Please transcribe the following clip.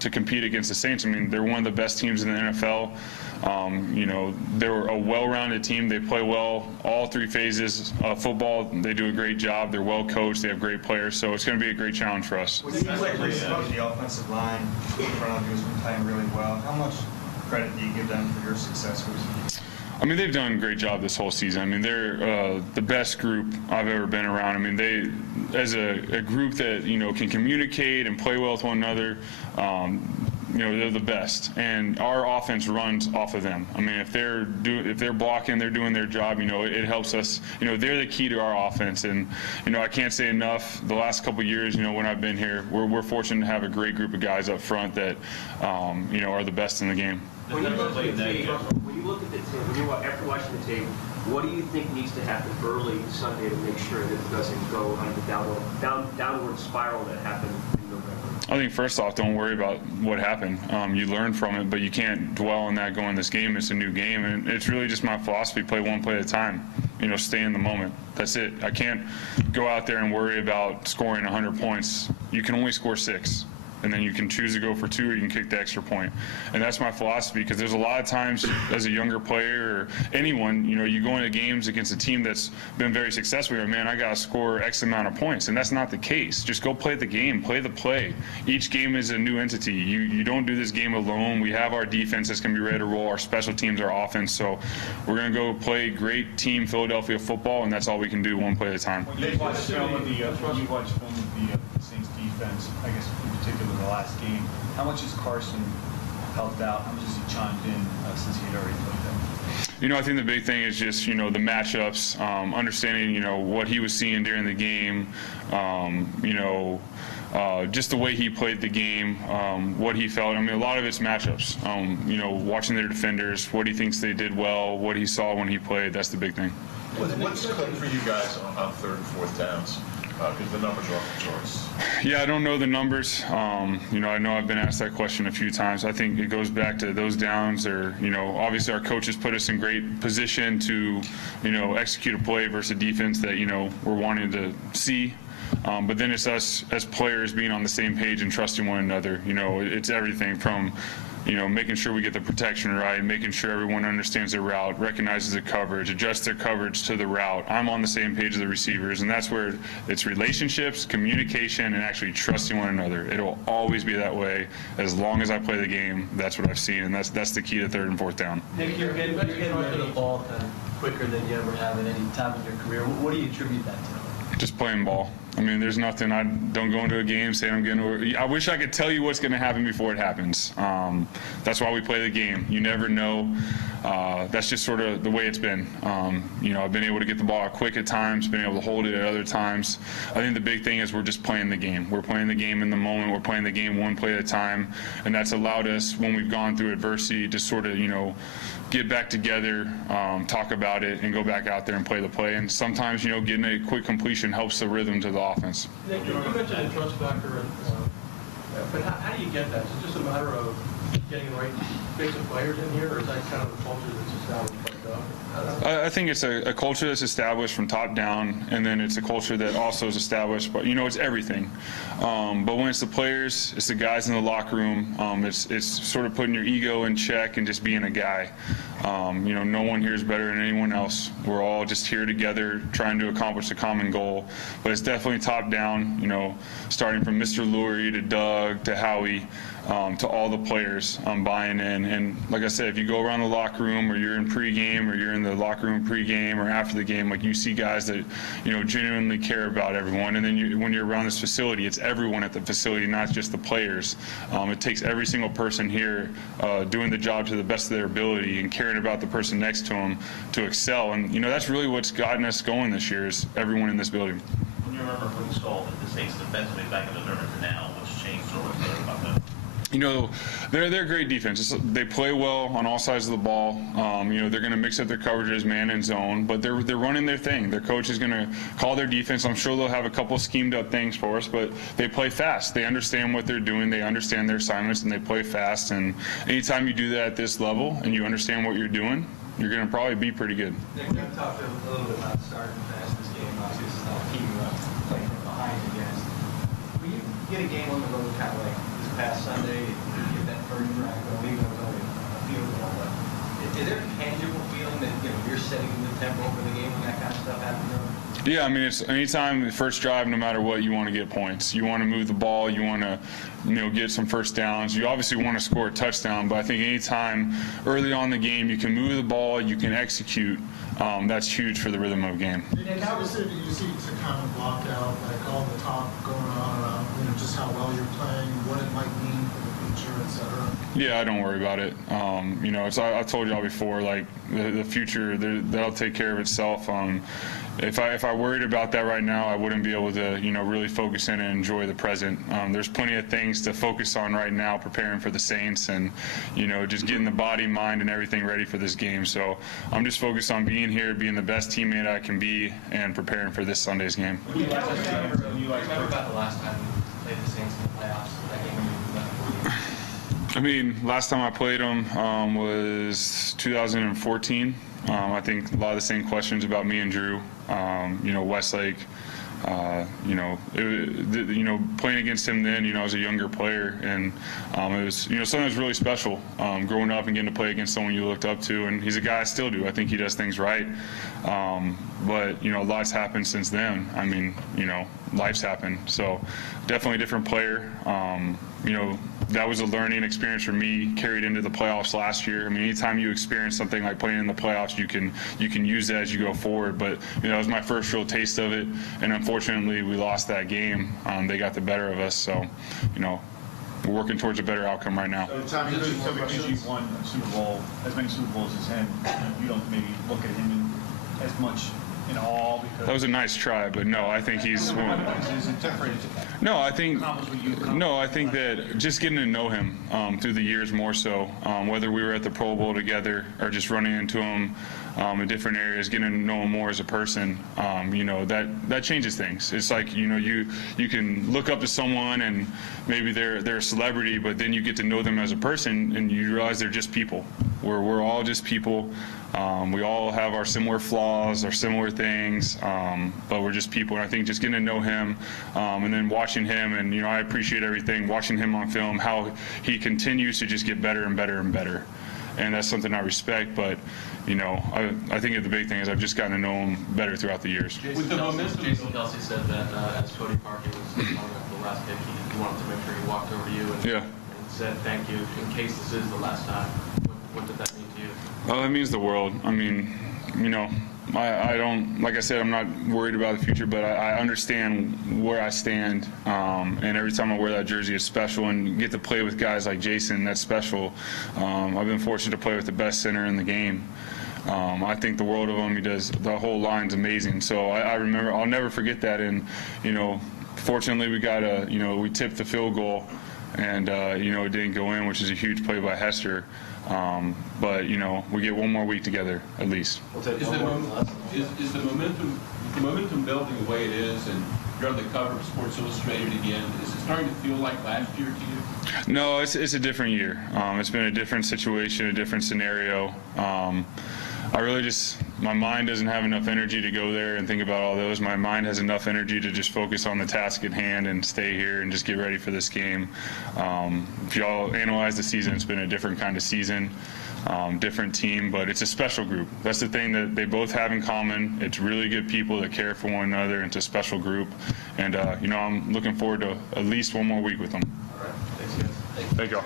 to compete against the Saints. I mean, they're one of the best teams in the NFL. You know, they're a well-rounded team. They play well all three phases of football. They do a great job. They're well coached. They have great players. So it's going to be a great challenge for us. It seems like the offensive line in front of you has been playing really well. How much credit do you give them for your success recently? I mean, they've done a great job this whole season. I mean, they're the best group I've ever been around. I mean, they, as a group that, you know, can communicate and play well with one another, you know, they're the best. And our offense runs off of them. I mean, if they're blocking, they're doing their job, you know, it helps us. You know, they're the key to our offense. And, you know, I can't say enough. The last couple of years, you know, when I've been here, we're fortunate to have a great group of guys up front that, you know, are the best in the game. When you look at the tape, after watching the tape, what do you think needs to happen early Sunday to make sure that it doesn't go on the downward spiral that happened in November? I think first off, don't worry about what happened. You learn from it, but you can't dwell on that going this game. It's a new game, and it's really just my philosophy: play one play at a time. You know, stay in the moment. That's it. I can't go out there and worry about scoring 100 points. You can only score 6. And then you can choose to go for 2, or you can kick the extra point. And that's my philosophy, because there's a lot of times as a younger player or anyone, you know, you go into games against a team that's been very successful. You're like, man, I got to score X amount of points. And that's not the case. Just go play the game, play the play. Each game is a new entity. You don't do this game alone. We have our defense that's going to be ready to roll, our special teams, our offense. So we're going to go play great team Philadelphia football, and that's all we can do, one play at a time. You watched film of the Saints defense, I guess in particular the last game. How much has Carson helped out? How much has he chimed in since he had already played them? You know, I think the big thing is just, you know, the matchups, understanding, you know, what he was seeing during the game, you know, just the way he played the game, what he felt. I mean, a lot of it's matchups. You know, watching their defenders, what he thinks they did well, what he saw when he played. That's the big thing. What's clicked for you guys on 3rd and 4th downs? Because the numbers are off the charts. Yeah, I don't know the numbers. You know, I know I've been asked that question a few times. I think it goes back to those downs, or, you know, obviously our coaches put us in great position to, you know, execute a play versus a defense that, you know, we're wanting to see. But then it's us as players being on the same page and trusting one another. You know, it's everything from, you know, making sure we get the protection right, making sure everyone understands their route, recognizes the coverage, adjusts their coverage to the route. I'm on the same page as the receivers, and that's where it's relationships, communication, and actually trusting one another. It'll always be that way as long as I play the game. That's what I've seen, and that's the key to 3rd and 4th down. Nick, you're getting rid of the ball kind of quicker than you ever have at any time in your career. What do you attribute that to? Just playing ball. I mean, there's nothing. I don't go into a game saying I'm going to. I wish I could tell you what's going to happen before it happens. That's why we play the game. You never know. That's just sort of the way it's been. You know, I've been able to get the ball out quick at times, been able to hold it at other times. I think the big thing is we're just playing the game. We're playing the game in the moment. We're playing the game one play at a time, and that's allowed us, when we've gone through adversity, to sort of, you know, get back together, talk about it, and go back out there and play the play. And sometimes, you know, getting a quick completion helps the rhythm to the offense. Nick, you mentioned a trust factor, but how do you get that? Is it just a matter of getting the right mix of players in here, or is that kind of the culture that's established? I think it's a culture that's established from top down, and then it's a culture that also is established, but, you know, it's everything. But when it's the players, it's the guys in the locker room, it's sort of putting your ego in check and just being a guy. You know, no one here is better than anyone else. We're all just here together trying to accomplish a common goal. But it's definitely top down, you know, starting from Mr. Lurie to Doug to Howie, to all the players buying in. And like I said, if you go around the locker room, or you're in pregame, or you're in the locker room pregame or after the game, like, you see guys that, you know, genuinely care about everyone. And then when you're around this facility, it's everyone at the facility, not just the players. It takes every single person here doing the job to the best of their ability and caring about the person next to them to excel. And, you know, that's really what's gotten us going this year, is everyone in this building. When you remember from the stall that the Saints defensively back in the tournament to now, what's changed or what's better about that? You know, they're great defense. They play well on all sides of the ball. You know, they're going to mix up their coverages, man and zone, but they're running their thing. Their coach is going to call their defense. I'm sure they'll have a couple schemed up things for us, but they play fast. They understand what they're doing. They understand their assignments, and they play fast. And anytime you do that at this level and you understand what you're doing, you're going to probably be pretty good. Nick, we talked a little bit about starting fast this game. Obviously, this is not a team playing from behind against. When you get a game on the road kind of like this past Sunday, Yeah, I mean, it's anytime the first drive, no matter what, you want to get points. You want to move the ball. You want to, get some first downs. You obviously want to score a touchdown, but I think anytime early on in the game you can move the ball, you can execute, that's huge for the rhythm of the game. And how was it you see to kind of block out like all the talk going on around, just how well you're playing, what it might mean for the future, et cetera? Yeah, I don't worry about it. I told y'all before, like the future, that'll take care of itself. If I worried about that right now, I wouldn't be able to, really focus in and enjoy the present. There's plenty of things to focus on right now, preparing for the Saints and, just getting the body, mind, and everything ready for this game. So I'm just focused on being here, being the best teammate I can be, and preparing for this Sunday's game. When you remember about the last time you played the Saints in the playoffs, that game when you left? Last time I played them was 2014. I think a lot of the same questions about me and Drew. Westlake. Playing against him then, I was a younger player, and it was, something that was really special growing up and getting to play against someone you looked up to, and he's a guy I still do. I think he does things right, but lots happened since then. Life's happened, so definitely a different player. That was a learning experience for me, carried into the playoffs last year. Anytime you experience something like playing in the playoffs, you can use that as you go forward. But that was my first real taste of it, and unfortunately, we lost that game. They got the better of us, so we're working towards a better outcome right now. So because you've won a Super Bowl, as many Super Bowls as him, you don't maybe look at him as much in awe because that was a nice try, but no, I think he's. Is it different? No, I think that just getting to know him through the years more so, whether we were at the Pro Bowl together or just running into him in different areas, getting to know him more as a person, that changes things. It's like you can look up to someone and maybe they're a celebrity, but then you get to know them as a person and you realize they're just people. We're all just people. We all have our similar flaws, our similar things, but we're just people. And I think just getting to know him and then watching him, and I appreciate everything, watching him on film, how he continues to just get better and better and better. And that's something I respect, but I think the big thing is I've just gotten to know him better throughout the years. Jason Kelsey said that as Cody Parkey was coming up the last pick, he wanted to make sure he walked over to you and said thank you in case this is the last time. What did that mean to you? Well, it means the world. I don't, like I said, I'm not worried about the future, but I understand where I stand, and every time I wear that jersey, it's special, and get to play with guys like Jason, that's special. I've been fortunate to play with the best center in the game. I think the world of him. He does, the whole line's amazing. So I remember, I'll never forget that, and, fortunately we got we tipped the field goal, and, it didn't go in, which is a huge play by Hester. But we get one more week together at least. Is the momentum building the way it is, and you're on the cover of Sports Illustrated again? Is it starting to feel like last year to you? No, it's a different year. It's been a different situation, a different scenario. I really my mind doesn't have enough energy to go there and think about all those. My mind has enough energy to just focus on the task at hand and stay here and just get ready for this game. If y'all analyze the season, it's been a different kind of season, different team, but it's a special group. That's the thing that they both have in common. It's really good people that care for one another. It's a special group, and I'm looking forward to at least one more week with them. All right. Thanks, guys. Thank y'all.